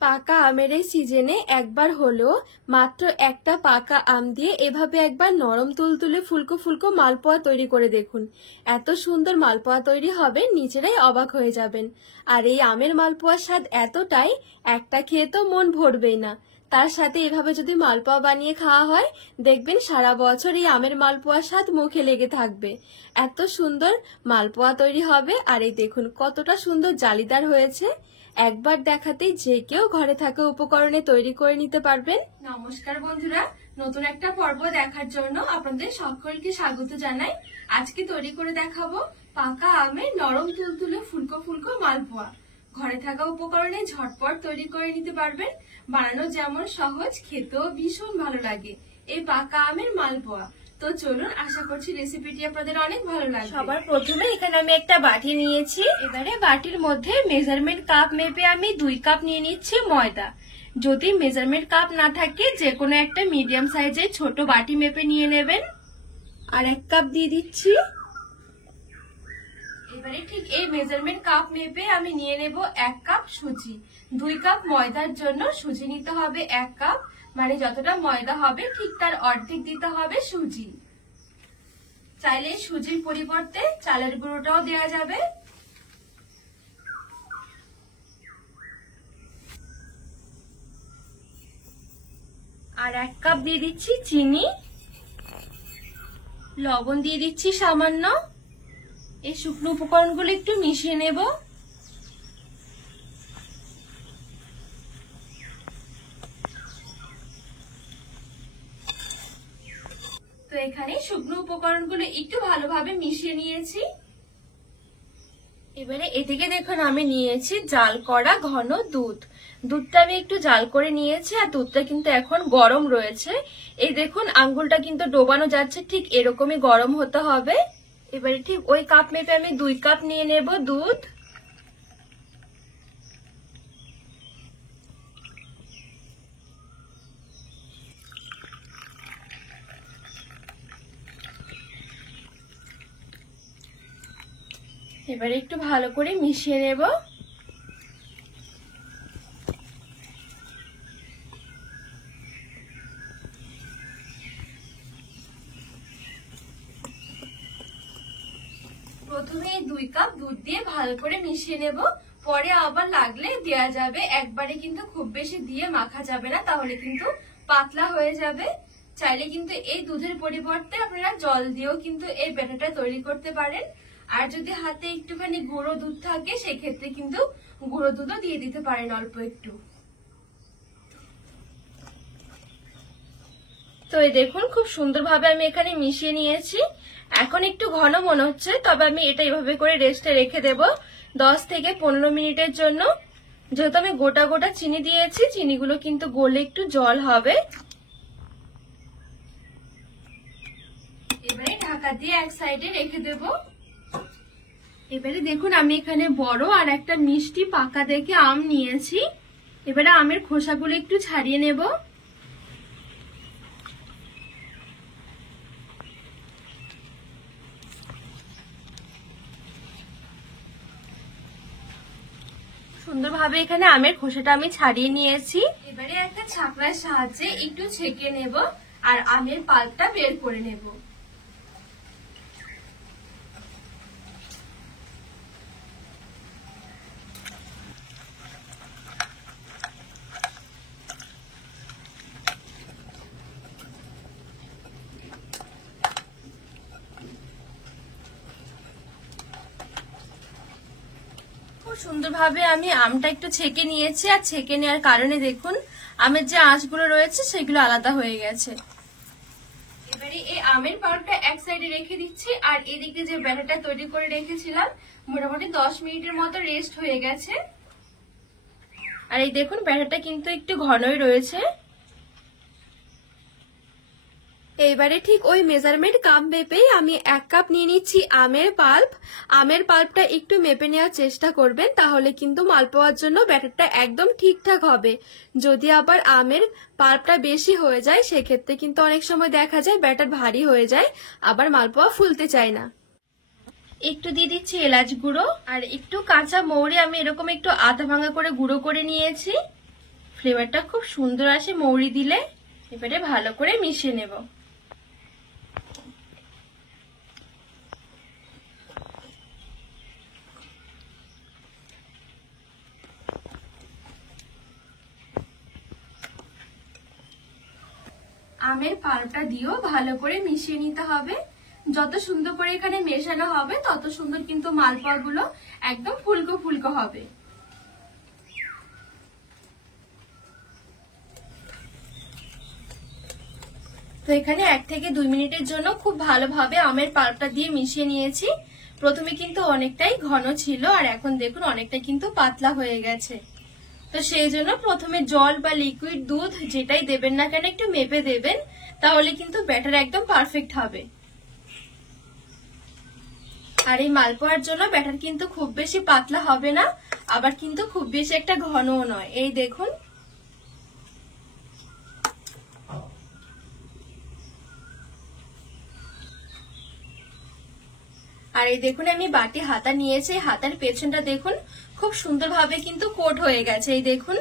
পাকা আমের এই সিজনে একবার হলেও মাত্র একটা পাকা আম দিয়ে এভাবে একবার নরম তুলতুলে ফুলকো ফুলকো মালপোয়া তৈরি করে দেখুন। এত সুন্দর মালপোয়া তৈরি হবে নিজেরাই অবাক হয়ে যাবেন। আর এই আমের মালপোয়ার স্বাদ এতটাই, একটা খেয়ে তো মন ভরবেই না। তার সাথে এভাবে যদি মালপোয়া বানিয়ে খাওয়া হয়, দেখবেন সারা বছর এই আমের মালপোয়ার স্বাদ মুখে লেগে থাকবে। এত সুন্দর মালপোয়া তৈরি হবে। আর এই দেখুন কতটা সুন্দর জালিদার হয়েছে। একবার দেখাতেই যে কেউ ঘরে থাকা উপকরণে তৈরি করে নিতে পারবেন। নমস্কার বন্ধুরা, নতুন একটা পর্ব দেখার জন্য আপনাদের সকলকে স্বাগত জানাই। আজকে তৈরি করে দেখাবো পাকা আমের নরম তুলতুলে ফুলকো ফুলকো মালপোয়া। ঘরে থাকা উপকরণে ঝটপট তৈরি করে নিতে পারবেন। বানানো যেমন সহজ, খেতেও ভীষণ ভালো লাগে এই পাকা আমের মালপোয়া। তো চলুন, আশা করছি রেসিপিটি আপনাদের অনেক ভালো লাগবে। সবার প্রথমে এখানে আমি একটা বাটি নিয়েছি। এবারে বাটির মধ্যে মেজারমেন্ট কাপ মেপে আমি 2 কাপ নিয়ে নিচ্ছি ময়দা। যদি মেজারমেন্ট কাপ না থাকে যে কোনো একটা মিডিয়াম সাইজের ছোট বাটি মেপে নিয়ে নেবেন। আর 1 কাপ দিয়ে দিচ্ছি। এবারে ঠিক এই মেজারমেন্ট কাপ মেপে আমি নিয়ে নেব 1 কাপ সুজি। 2 কাপ ময়দার জন্য সুজি নিতে হবে 1 কাপ, মানে যতটা ময়দা হবে ঠিক তার অর্ধেক দিতে হবে সুজি। চাইলে সুজির পরিবর্তে চালের গুঁড়োটাও দেওয়া যাবে। আর 1 কাপ দিয়ে দিচ্ছি চিনি, লবণ দিয়ে দিচ্ছি সামান্য। এই শুকনো উপকরণগুলো একটু মিশিয়ে নেব। তো এখানে শুকনো উপকরণগুলো একটু ভালোভাবে মিশিয়ে নিয়েছি। এবারে এদিকে দেখুন আমি নিয়েছি জাল করা ঘন দুধ। দুধটা আমি একটু জাল করে নিয়েছি আর দুধটা কিন্তু এখন গরম রয়েছে। এই দেখুন আঙ্গুলটা কিন্তু ডোবানো যাচ্ছে, ঠিক এরকমই গরম হতে হবে। এবারে ঠিক ওই কাপ মেপে আমি 2 কাপ নিয়ে নেব দুধ। এবারে একটু ভালো করে মিশিয়ে নেব। প্রথমে 2 কাপ দুধ দিয়ে ভালো করে মিশিয়ে নেব, পরে আবার লাগলে দেয়া যাবে। একবারে কিন্তু খুব বেশি দিয়ে মাখা যাবে না, তাহলে কিন্তু পাতলা হয়ে যাবে। চাইলে কিন্তু এই দুধের পরিবর্তে আপনারা জল দিয়েও কিন্তু এই ব্যাটারটা তৈরি করতে পারেন। আর যদি হাতে একটুখানি গুঁড়ো দুধ থাকে সেক্ষেত্রে কিন্তু গুঁড়ো দুধও দিয়ে দিতে পারেন অল্প একটু। তো এই দেখুন খুব সুন্দরভাবে আমি এখানে মিশিয়ে নিয়েছি। এখন একটু ঘন মনে হচ্ছে, তবে আমি এটা এইভাবে করে রেস্টে রেখে দেব 10 থেকে 15 মিনিটের জন্য। যেহেতু আমি গোটা গোটা চিনি দিয়েছি, চিনিগুলো কিন্তু গলে একটু জল হবে। এবারে ঢাকা দিয়ে এক সাইডে রেখে দেব। এবারে দেখুন আমি এখানে বড় আর একটা মিষ্টি পাকা দেখে আম নিয়েছি। এবারে আমের খোসাগুলো একটু ছাড়িয়ে নেব। সুন্দরভাবে এখানে আমের খোসাটা আমি ছাড়িয়ে নিয়েছি। এবারে একটা ছাকরার সাহায্যে একটু ছেঁকে নেব আর আমের পাল্পটা বের করে নেব। সুন্দরভাবে আমি আমটা একটু ছেঁকে নিয়েছি, আর ছেঁকে নেওয়ার কারণে দেখুন আমের যে আঁশগুলো রয়েছে সেগুলো আলাদা হয়ে গেছে। এবারে এই আমের পাল্পটা এক সাইডে রেখে দিচ্ছি, আর এদিকে যে ব্যাটারটা তৈরি করে রেখেছিলাম মোটামুটি 10 মিনিটের মতো রেস্ট হয়ে গেছে। আর এই দেখুন ব্যাটারটা কিন্তু একটু ঘনই রয়েছে। এইবারে ঠিক ওই মেজারমেন্ট কাপ মেপেই আমি 1 কাপ নিয়ে নিচ্ছি আমের পাল্প। আমের পাল্পটা একটু মেপে নেওয়ার চেষ্টা করবেন, তাহলে কিন্তু মালপোয়ার জন্য ব্যাটারটা একদম ঠিকঠাক হবে। যদি আবার আমের পাল্পটা বেশি হয়ে যায় সেক্ষেত্রে কিন্তু অনেক সময় দেখা যায় ব্যাটার ভারী হয়ে যায়, আবার মালপোয়া ফুলতে চায় না। একটু দিয়ে দিচ্ছি এলাচ গুঁড়ো, আর একটু কাঁচা মৌরি আমি এরকম একটু আধা ভাঙা করে গুঁড়ো করে নিয়েছি। ফ্লেভারটা খুব সুন্দর আসে মৌরি দিলে। এবারে ভালো করে মিশিয়ে নেব। আমের পাল্পটা দিয়েও ভালো করে মিশিয়ে নিতে হবে। যত সুন্দর করে এখানে মেশানো হবে তত সুন্দর কিন্তু মালপোয়া গুলো একদম ফুলকো ফুলকো হবে। তো এখানে 1 থেকে 2 মিনিটের জন্য খুব ভালোভাবে আমের পাল্পটা দিয়ে মিশিয়ে নিয়েছি। প্রথমে কিন্তু অনেকটাই ঘন ছিল আর এখন দেখুন অনেকটা কিন্তু পাতলা হয়ে গেছে। তো সেই জন্য প্রথমে জল বা লিকুইড দুধ যেটাই দেবেন না কেন একটু মেপে দেবেন, তাহলে কিন্তু ব্যাটার একদম পারফেক্ট হবে। আর এই মালপোয়ার জন্য ব্যাটার কিন্তু খুব বেশি পাতলা হবে না, আবার কিন্তু খুব বেশি একটা ঘনও নয়। এই দেখুন আর এই দেখুন আমি বাটি হাতা নিয়েছি, হাতার পেছনটা দেখুন খুব সুন্দরভাবে কিন্তু কোট হয়ে গেছে। এই দেখুন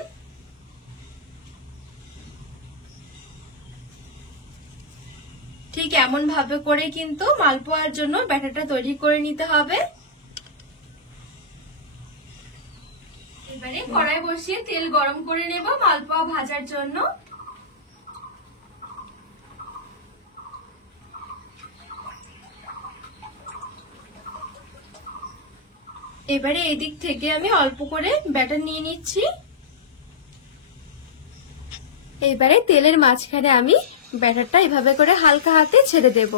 ঠিক এমন ভাবে করে কিন্তু মালপোয়ার জন্য ব্যাটারটা তৈরি করে নিতে হবে। এবারে কড়াই বসিয়ে তেল গরম করে নেব মালপোয়া ভাজার জন্য। এবারে এই দিক থেকে আমি অল্প করে ব্যাটার নিয়ে নিচ্ছি। এবারে তেলের মাঝখানে আমি ব্যাটারটা এভাবে করে হালকা হাতে ছেড়ে দেব।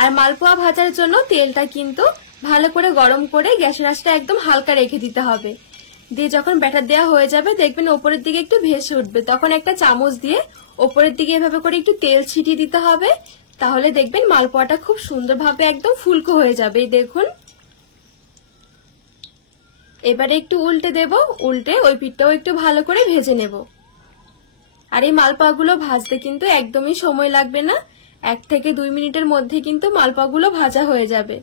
আর মালপোয়া ভাজার জন্য তেলটা কিন্তু ভালো করে গরম করে গ্যাসের আঁচটা একদম হালকা রেখে দিতে হবে। দিয়ে যখন ব্যাটার দেওয়া হয়ে যাবে দেখবেন ওপরের দিকে একটু ভেসে উঠবে, তখন একটা চামচ দিয়ে ওপরের দিকে এভাবে করে একটু তেল ছিটিয়ে দিতে হবে। তাহলে দেখবেন মালপোয়াটা খুব সুন্দরভাবে একদম ফুলকো হয়ে যাবে। দেখুন এবারে একটু উল্টে দেব, উল্টে ওই পিঠটাও একটু ভালো করে ভেজে নেব। আর এই মালপোয়াগুলো ভাজতে কিন্তু একদমই সময় লাগবে না, 1 থেকে 2 মিনিটের মধ্যে কিন্তু মালপোয়াগুলো ভাজা হয়ে যাবে।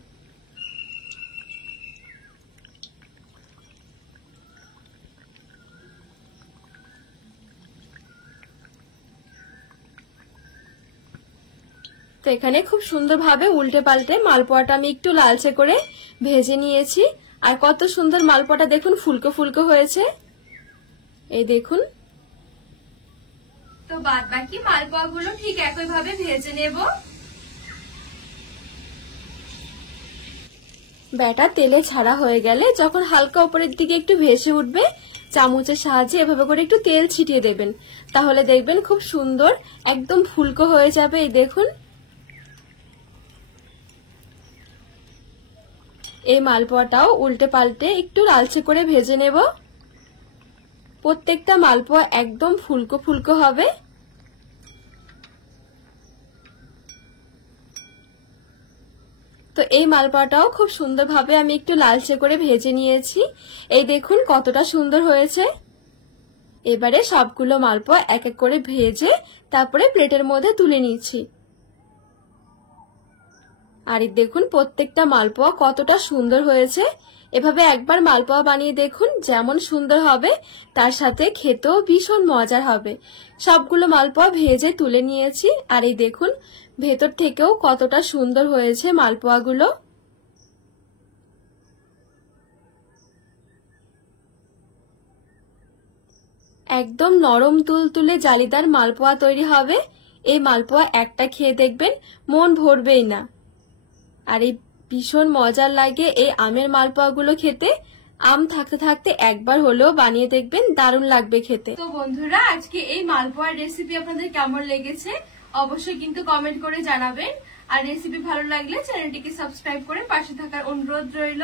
তো এখানে খুব সুন্দরভাবে উল্টে পাল্টে মালপোয়াটা আমি একটু লালচে করে ভেজে নিয়েছি। আর কত সুন্দর মালপোয়াটা দেখুন ফুলকো ফুলকো হয়েছে। এই দেখুন। তো বাদ বাকি মালপোয়াগুলো ঠিক একইভাবে ভেজে নেব। ব্যাটার তেলে ছাড়া হয়ে গেলে যখন হালকা উপরের দিকে একটু ভেসে উঠবে চামচের সাহায্যে এভাবে করে একটু তেল ছিটিয়ে দেবেন, তাহলে দেখবেন খুব সুন্দর একদম ফুলকো হয়ে যাবে। এই দেখুন এই মালপোয়াটাও উল্টে পাল্টে একটু লালচে করে ভেজে নেব। প্রত্যেকটা মালপোয়া একদম ফুলকো ফুলকো হবে। তো এই মালপোয়াটাও খুব সুন্দরভাবে আমি একটু লালচে করে ভেজে নিয়েছি। এই দেখুন কতটা সুন্দর হয়েছে। এবারে সবগুলো মালপোয়া এক এক করে ভেজে তারপরে প্লেটের মধ্যে তুলে নিচ্ছি। আর দেখুন প্রত্যেকটা মালপোয়া কতটা সুন্দর হয়েছে। এভাবে একবার মালপোয়া বানিয়ে দেখুন, যেমন সুন্দর হবে তার সাথে খেতেও ভীষণ মজার হবে। সবগুলো মালপোয়া ভেজে তুলে নিয়েছি। আর এই দেখুন ভেতর থেকেও কতটা সুন্দর হয়েছে মালপোয়াগুলো। একদম নরম তুলতুলে জালিদার মালপোয়া তৈরি হবে। এই মালপোয়া একটা খেয়ে দেখবেন মন ভরবেই না। আর এই ভীষণ মজার লাগে এই আমের মালপোয়াগুলো খেতে। আম থাকতে থাকতে একবার হলেও বানিয়ে দেখবেন, দারুণ লাগবে খেতে। তো বন্ধুরা আজকে এই মালপোয়ার রেসিপি আপনাদের কেমন লেগেছে অবশ্যই কিন্তু কমেন্ট করে জানাবেন। আর রেসিপি ভালো লাগলে চ্যানেলটিকে সাবস্ক্রাইব করে পাশে থাকার অনুরোধ রইল।